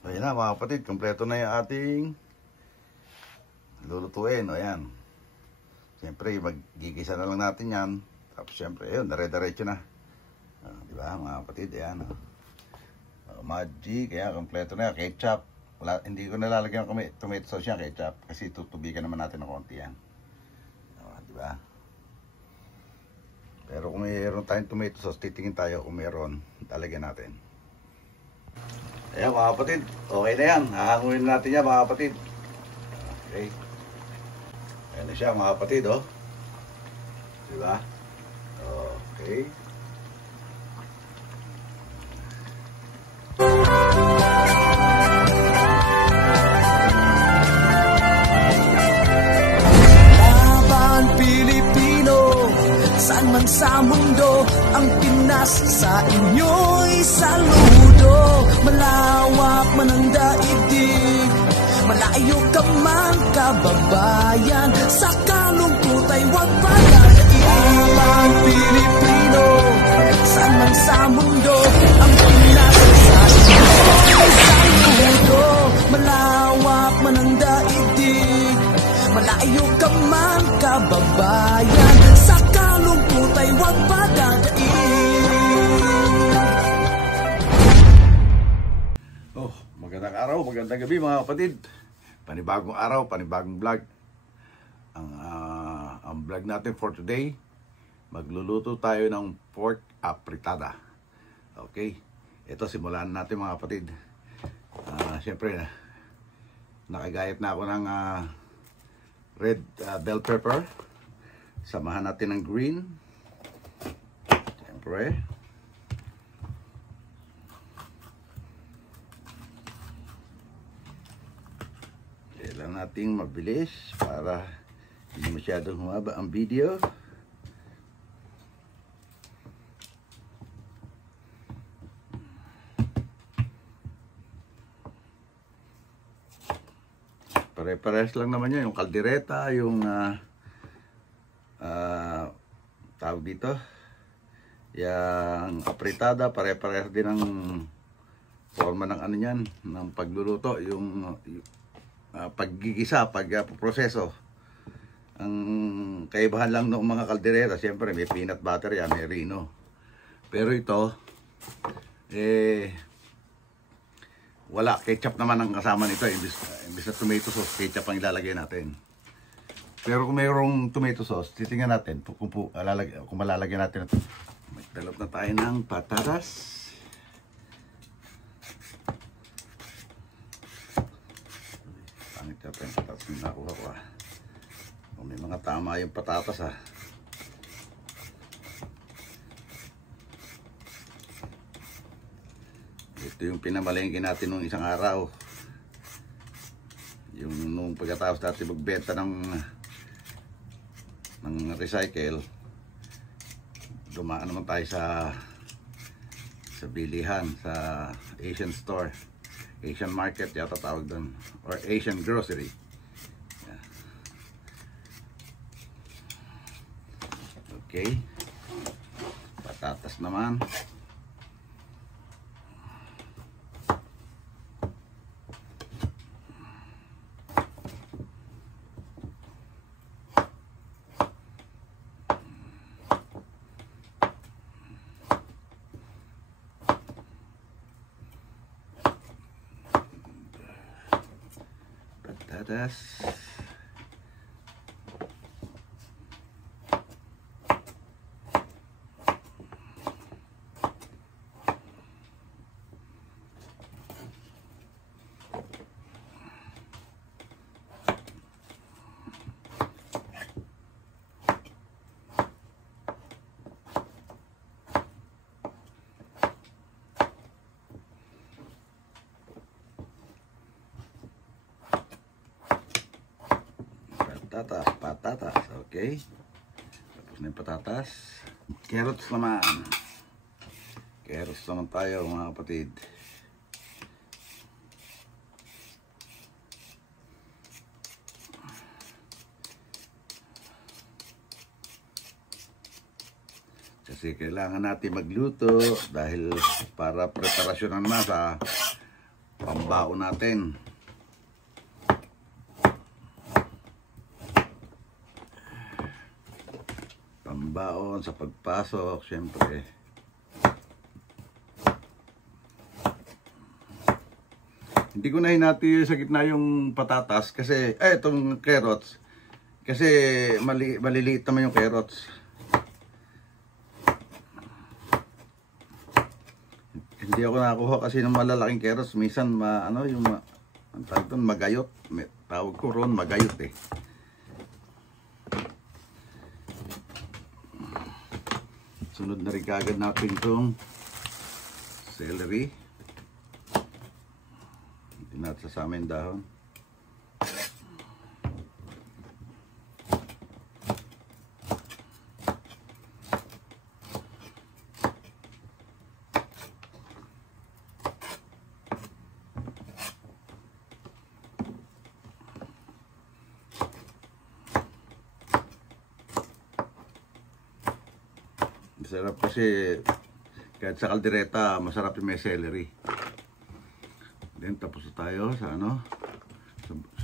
Ayan na mga kapatid, kompleto na yung ating lulutuin. O ayan. Siyempre, magigisa na lang natin yan. Tapos siyempre, ayun, dire-diretso na. Diba mga kapatid, ayan. Magic, kaya kompleto na yan. Ketchup. Wala, hindi ko nalalagyan ng tomato sauce yan, ketchup. Kasi tutubigan naman natin ng konti yan. Diba? Pero kung mayroon tayong tomato sauce, titingin tayo kung mayroon. Talagyan natin. Ayan mga kapatid, okay na yan. Hahanguin natin yan mga kapatid. Okay. Ayan na siya mga kapatid, oh. Diba? Okay. Laban Pilipino, saan man sa mundo, ang Pinas sa inyo'y saludo. Malawak man ang daigdig, malayo ka man kababayan, sa kalungkot ay huwag palain. Pilipino, saan man sa mundo, ang Pinas sa inyo'y saludo. Malawak man ang daigdig, malayo ka man kababayan, sa kalungkot ay huwag padadain. Magandang araw, magandang gabi mga kapatid. Panibagong araw, panibagong vlog. Ang vlog natin for today, magluluto tayo ng pork apritada. Okay, ito simulan natin mga kapatid. Siyempre, nakagayat na ako ng red bell pepper. Samahan natin ng green. Siyempre. Kailangan nating mabilis para hindi masyadong humaba ang video. Pare-pares lang naman yan, yung kaldereta, yung tawag dito, yung apritada, pare-pares din ang forma ng ano yan, ng pagluluto, yung paggigisa, pagproseso. Ang kaibahan lang ng mga kaldereta, siyempre may peanut butter yan, may rino. Pero ito, wala, ketchup naman ang kasama nito. Imbis na tomato sauce, ketchup ang ilalagay natin. Pero kung mayroong tomato sauce, titingnan natin kung malalagyan natin ito. Magdalap na tayo ng patatas. Pangit natin yung patatas na nakuha ko. Kung may mga tama yung patatas Ito yung pinamalengke natin nung isang araw. Yung nung pagkatapos natin magbenta ng recycle, dumaan naman tayo sa bilihan, sa Asian store, Asian market yata tawag doon, or Asian grocery. Yeah. Okay, patatas naman. Patatas. Patatas, okay. Tapos na yung patatas. Carrots naman. Carrots naman tayo mga kapatid. Kasi kailangan natin magluto dahil para preparasyon ng masa Pambao natin. Pambaon sa pagpasok, syempre. Hindi ko na hinati sa gitna yung patatas kasi, itong carrots. Kasi maliliit naman yung carrots. Hindi ako nakakuha kasi ng malalaking carrots. Minsan, ang tawag doon, magayot. Tawag ko ron, magayot eh. Sunod na rin kagad natin itong celery. Tinatsa sa amin dahon. Masarap kasi kahit sa kaldereta masarap yung may celery. Then tapos na tayo sa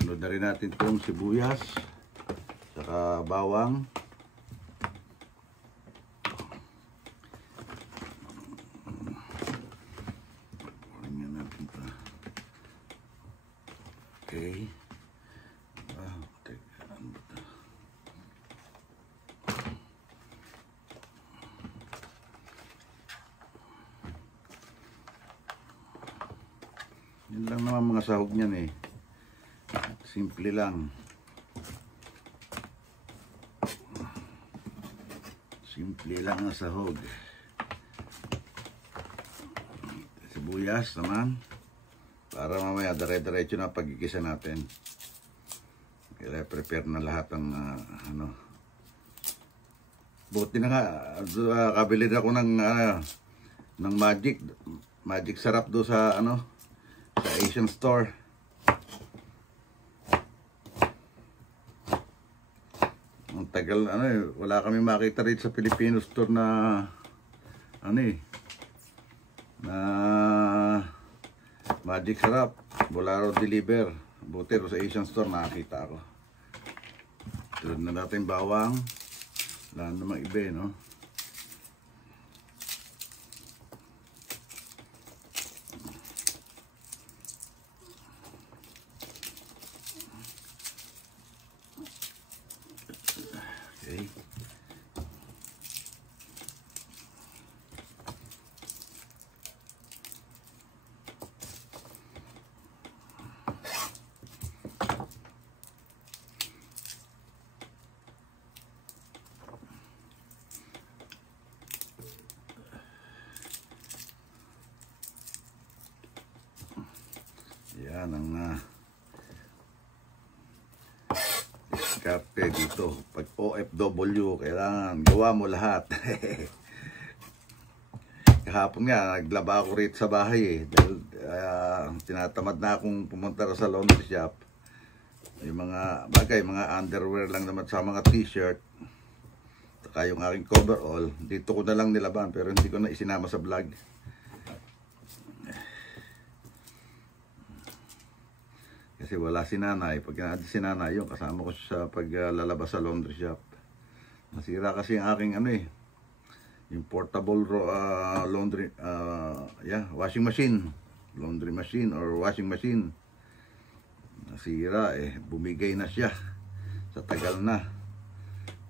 sunod na rin natin itong sibuyas saka bawang. Kunin natin ito. Okay. Yun lang naman mga sahog niyan eh. Simple lang. Simple lang ang sahog. Sibuyas naman. Para mamaya dire-diretso na pagkikisa natin. Kaya prepare na lahat ng Buti na nga, kabili na ako ng magic sarap do sa sa Asian store. Ang tagal wala kami makita rin sa Filipino store na na magic sarap, Bolaro deliver. Buti ro sa Asian store nakita ako. Tulad na natin bawang. Wala namang iba no. Okay. Yan ang diskarte dito. Pag OFW, kailangan gawa mo lahat. Kahapon nga, naglaba ako rito sa bahay eh. Dahil tinatamad na akong pumunta sa laundry shop. Yung mga bagay, mga underwear lang naman sa mga t-shirt. Saka yung aking coverall, dito ko na lang nilaban pero hindi ko na isinama sa vlog. Kasi wala si nanay. Pag natin si nanay, yung kasama ko sa paglalabas sa laundry shop. Nasira kasi ang aking yung portable laundry, washing machine. Laundry machine or washing machine. Nasira bumigay na siya. Sa tagal na.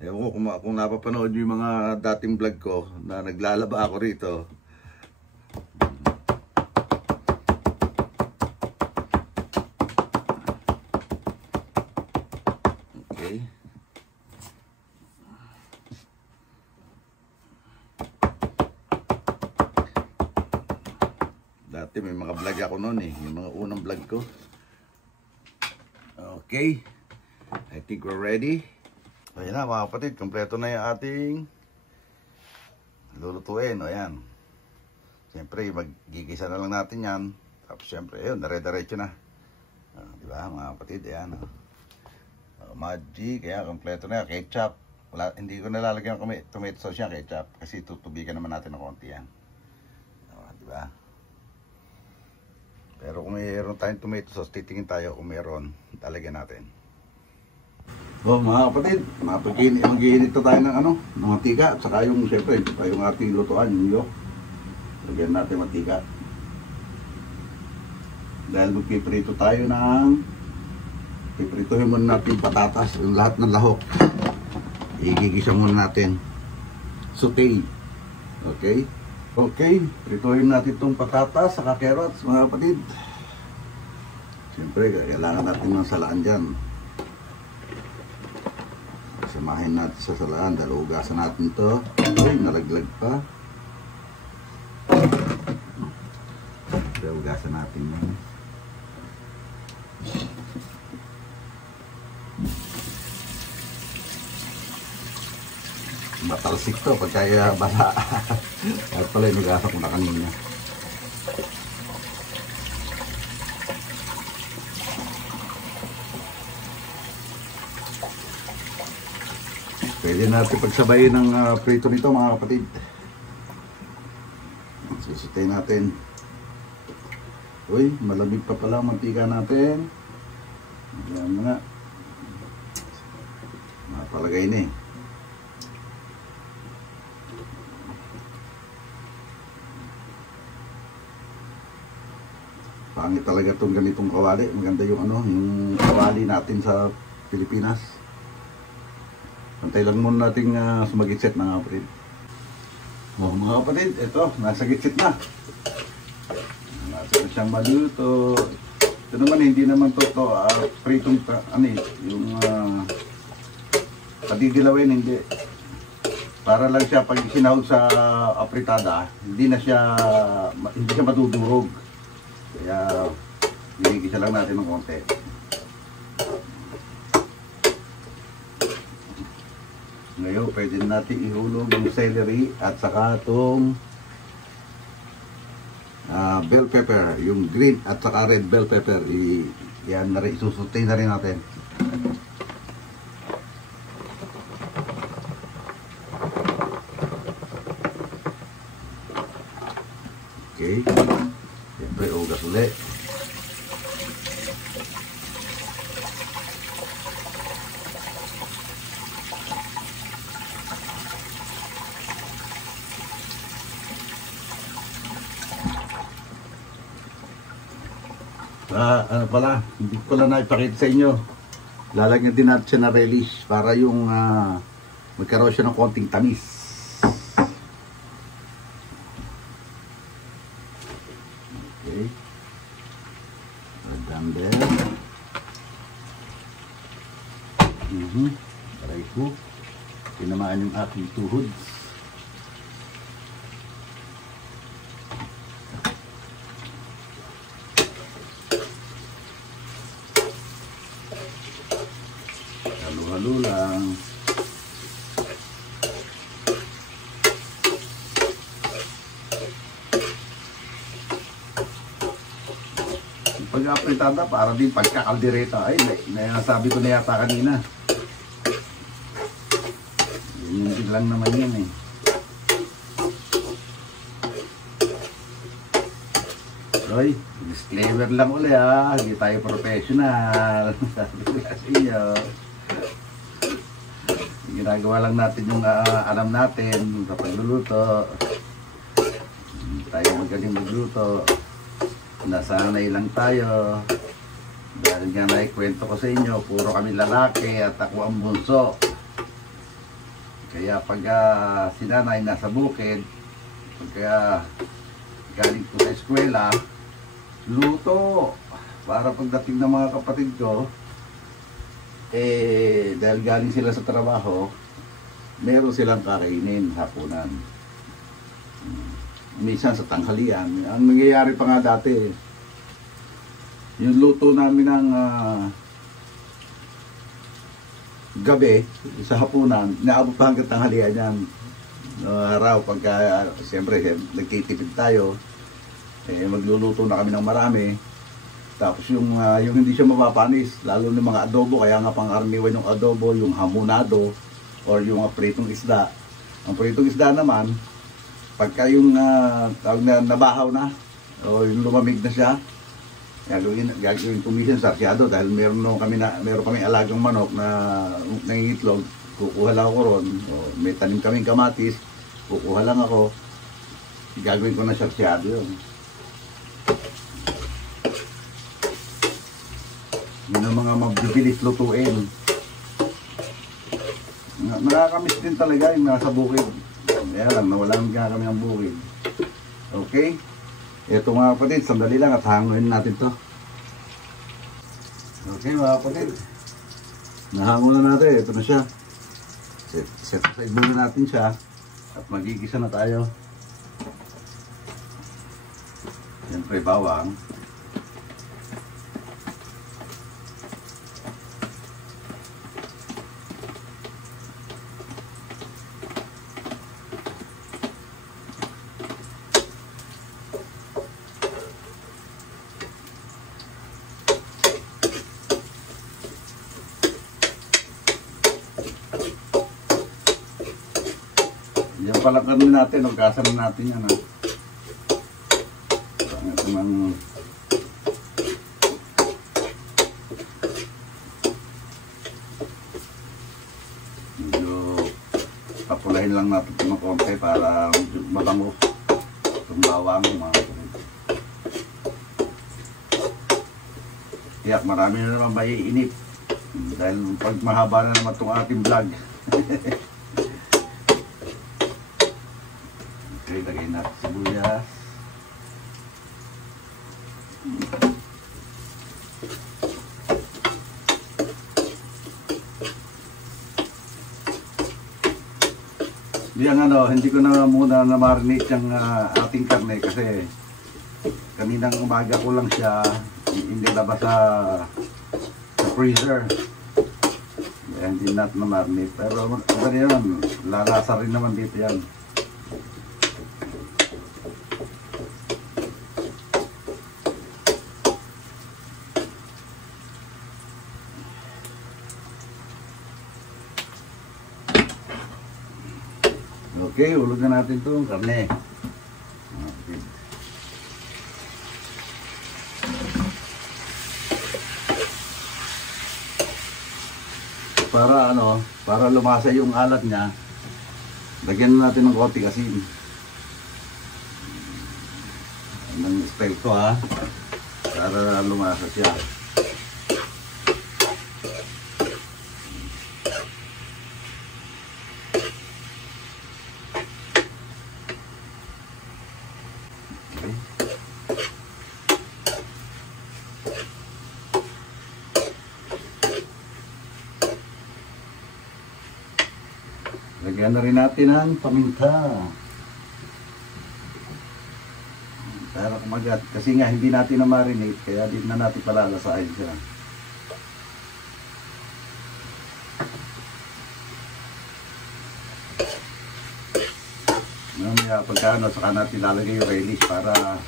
Ewan ko kung napapanood yung mga dating vlog ko na naglalaba ako rito. Okay. Dati may mga vlog ako noon yung mga unang vlog ko. Okay. I think we're ready. Ayan na mga kapatid, kompleto na yung ating lulutuin. Ayan. Siyempre, magigisa na lang natin yan. Tapos siyempre, ayun, dire-diretso na. Diba mga kapatid, ayan. Magic, kaya kompleto na. Ketchup. Hindi ko nalalagyan ng tomato sauce yan, ketchup. Kasi tutubigan naman natin ng konti yan. Diba? Pero kung mayroon tayong tomato sauce, titingin tayo kung mayroon, talagyan natin. So mga kapatid, mag-iinit na tayo ng ng mantika, at saka yung siyempre, yung ating lutuan, yung yolk. Lagyan natin mantika. Dahil magpiprito tayo piprituhin muna natin patatas, yung lahat ng lahok. Igigisa muna natin. Sauté. Okay? Okay, prituhin natin itong patatas, saka carrots, mga kapatid. Siyempre, kailangan natin ng salaan dyan. Samahin natin sa salaan, dahil ugasan natin ito. Ay, nalaglag pa. Kaya ugasan natin yan. Matalsik to pagkaya basa. Kaya pala yung ugasan ko na kanina. Pwede natin pagsabayin ng prito nito, mga kapatid. Sisitayin natin. Uy, malamig pa pala ang mantika natin. Ayan na nga. Napalagay na eh. Pangit talaga itong ganitong kawali. Maganda yung yung kawali natin sa Pilipinas. Pantay lang muna natin sumagitsit, mga kapatid. Mga kapatid, ito, nasa gitsit na. Nasa na siyang maluto. Ito naman, hindi naman to pritong, yung padidilawin, hindi. Para lang siya, pag sinahog sa apritada, hindi siya madudurog. Kaya, ginigisa lang natin ng konti. Ngayon, pwede natin ihulog yung celery at saka itong bell pepper, yung green at saka red bell pepper. Yan na rin, isusutay na rin natin. Okay. Siyempre, ugas ulit. Ano pala, hindi ko pala naipakita sa inyo. Lalagyan din natin siya na relish para yung magkaroon siya ng konting tamis. Okay. Done there. Aray ko. Tinamaan yung aking tuhod. Halo-halo lang. Pag-apritada para din pagkakaldereta. Ay, nasabi ko na yata kanina. Ganyan din lang naman yan eh. Roy, disclaimer lang ulit ha. Hindi tayo professional. Sabi ko sa inyo. Ginagawa lang natin yung alam natin sa pagluluto. Hindi tayo magaling magluto. Nasanay lang tayo. Dahil nga naikwento ko sa inyo, puro kami lalaki at ako ang bunso. Kaya pag si nanay nasa bukid, pag galing ko sa eskwela, luto. Para pagdating ng mga kapatid ko, dahil galing sila sa trabaho, meron silang kakainin hapunan. Minsan sa tanghalian. Ang nangyayari pa nga dati, yung luto namin ng gabi sa hapunan, naabot pa hanggang tanghalian yan. Araw, pagka siyempre nagtitipid tayo, magluluto na kami ng marami. Tapos yung hindi siya mapapanis, lalo ng mga adobo, kaya nga pang-karaniwan yung adobo, yung hamonado, or yung pritong isda. Ang pritong isda naman, pagka yung tawag na nabahaw na, o yung lumamig na siya, Gagawin ko minsan sarsyado dahil meron kami alagang manok na nangingitlog. Kukuha lang ako ron. O, may tanim kaming kamatis. Kukuha lang ako. Gagawin ko na sarsyado yun. Yun ang mga mabibilis lutuin. Nakakamiss din talaga yung nasa bukid. Kaya lang, nawalan nga kami ng bukid. Okay? Ito mga kapatid, sandali lang at hanguin natin to. Okay mga kapatid. Nahango na natin. Ito na siya. Set aside muna natin siya. At magigisa na tayo. Siyempre bawang. Yan pala kami natin, nagkasama natin yan. Ito ng medyo papulahin lang natin ito ng konti para mabango itong bawang. Tiyak marami na naman maiinip dahil pag mahaba na naman itong ating vlog. Okay, lagay natin sibuyas. Diyan hindi ko na muna na-marinate yung ating karne kasi kaninang umaga ko lang siya hindi labas sa freezer. Kaya hindi natin na-marinate. Pero ano yun, lalasa rin naman dito yan. Okay, ulog na natin itong karne. Okay. Para lumasa yung alat niya, lagyan natin ng konting asin. Ang style ko para lumasa siya. Lagyan na rin natin ang paminta. Para kumagat. Kasi nga hindi natin na-marinate, kaya din na natin palalasahin siya. Mamaya pagkano, saka natin lalagay yung relish para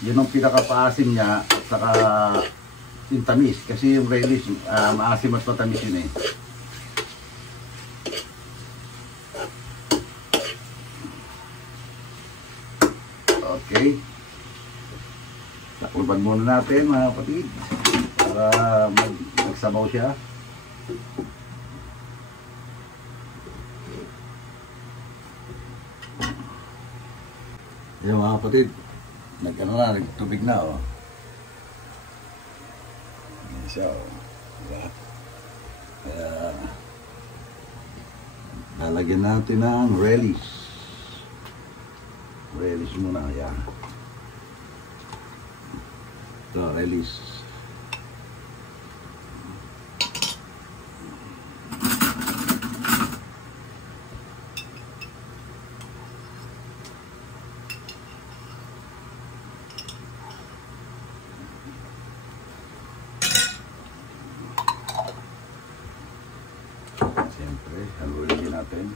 yun ang pinakapaasim niya at saka yung tamis. Kasi yung relish, maasim at matamis yun eh. Okay. Takluban muna natin mga kapatid para magsabaw siya. Yung mga kapatid, nagtubig na Yan siya Diba? Lalagyan natin ng relish. Relish muna, yan. Ito, relish. Siyempre, haluin din natin.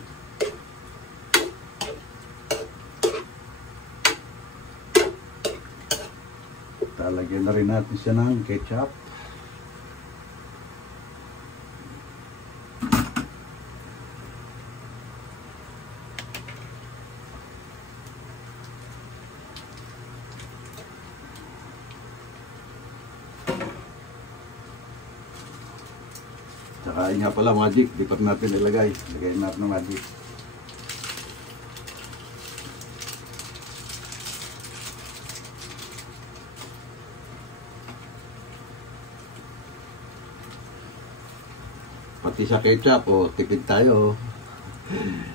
Lalagyan na rin natin siya ng ketchup. Saka yun nga pala, magic. Di pa natin ilagay. Lagayin natin ng magic. Pati sa ketchup, tipid tayo.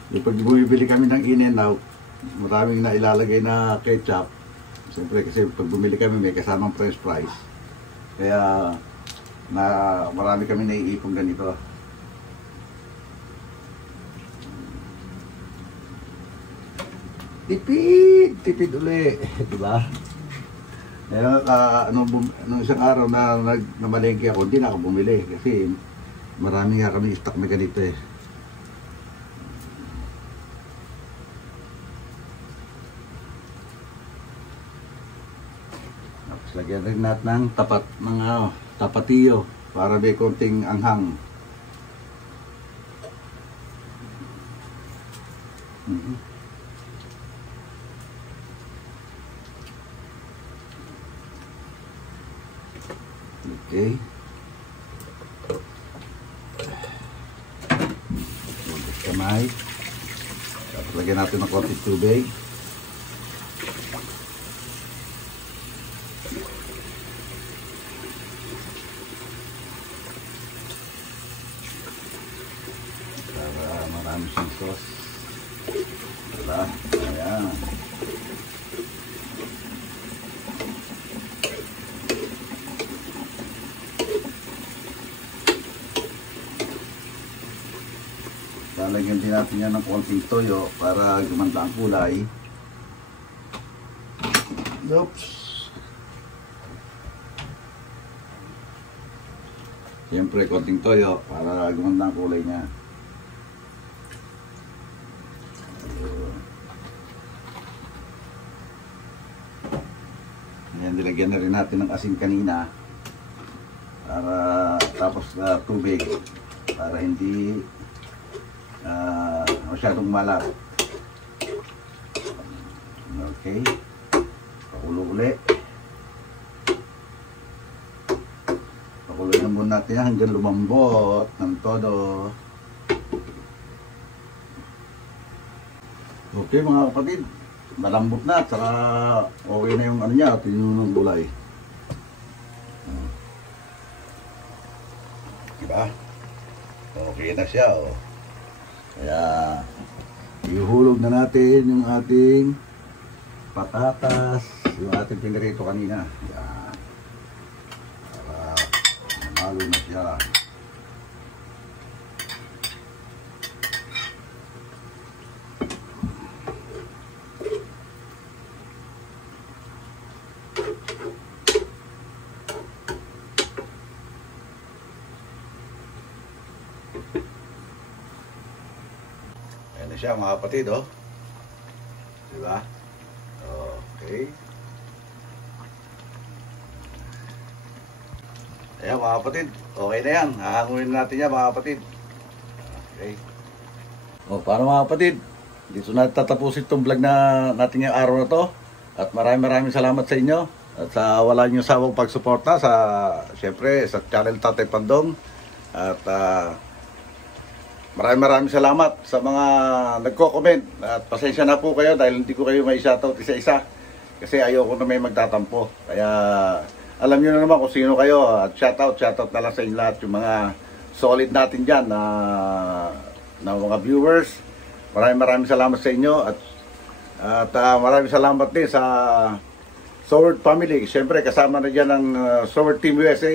Pag bumibili kami ng In-N-Out, maraming na ilalagay na ketchup. Siyempre kasi pag bumili kami may kasamang french fries. Kaya marami kami naiipong ganito. Tipid uli, di ba? Kaya nung isang araw na namalengke ako, hindi na ako bumili kasi marami nga kami stock na ganito eh. Tapos lagyan rin natin ng tapatiyo para may konting anghang. Okay. Huwag kamay. Tapos lagyan natin ng konting tubig. Para marami siyang sauce. Diba? Ayan. Lalagyan din natin yan ng konting toyo para gumanda ang kulay. Oops. Siyempre konting toyo para gumanda ang kulay niya. Ayan, nilagyan na rin natin ng asin kanina para tapos tubig para hindi masyadong malat. Okay, pakulo ulit. Pakuloyin muna natin yan hanggang lumambot ng todo. Okay mga kapatid, malambot na at saka okay na yung ano niya, tinunong gulay. Diba? Okay na siya, oh. Kaya ihulog na natin yung ating patatas, yung ating pinirito kanina. Yan. Para malo na siya. Ayan na siya mga kapatid, oh. Diba? Okay. Ayan mga kapatid, okay na yan. Hahanguin natin yan mga kapatid. Okay. O, paano mga kapatid? Dito na tatapusin itong vlog na natin yung araw na to. At maraming salamat sa inyo. At sa wala nyo sawang pagsuporta sa, syempre, sa channel Tatay Pandong. At maraming salamat sa mga nagko-comment. At pasensya na po kayo dahil hindi ko kayo may shoutout isa-isa. Kasi ayoko na may magtatampo. Kaya alam nyo na naman kung sino kayo. At shoutout na lang sa inyo lahat. Yung mga solid natin dyan na mga viewers. Maraming salamat sa inyo. At maraming salamat din sa Sword Family. Siyempre kasama na dyan ang Sword Team USA,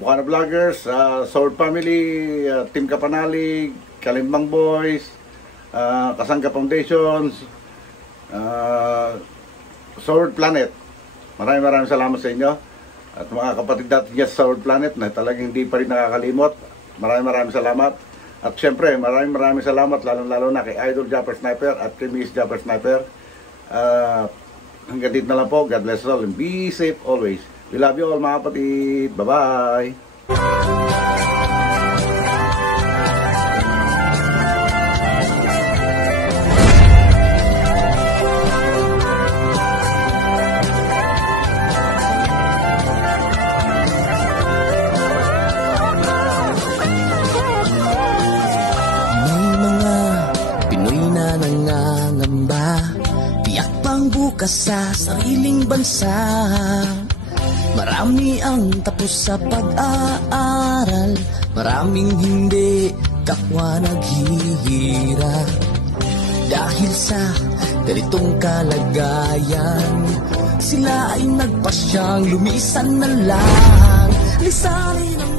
Bukana Vloggers, Sword Family, Team Kapanalig, Kalimbang Boys, Kasangga Foundations, Sword Planet. Maraming salamat sa inyo. At mga kapatid natin dyan sa Sword Planet na talagang hindi pa rin nakakalimot. Maraming salamat. At syempre, maraming salamat lalo na kay Idol Japper Sniper at kay Miss Japper Sniper. Hanggang dito na lang po. God bless all and be safe always. We love you all mga kapatid. Bye-bye. na nangangamba, tiyak pang bukas sa sariling bansa. Marami ang tapos sa pag-aaral, maraming hindi kapwa naghihirap. Dahil sa ganitong kalagayan, sila ay nagpasyang lumisan na lang. Lisanin ang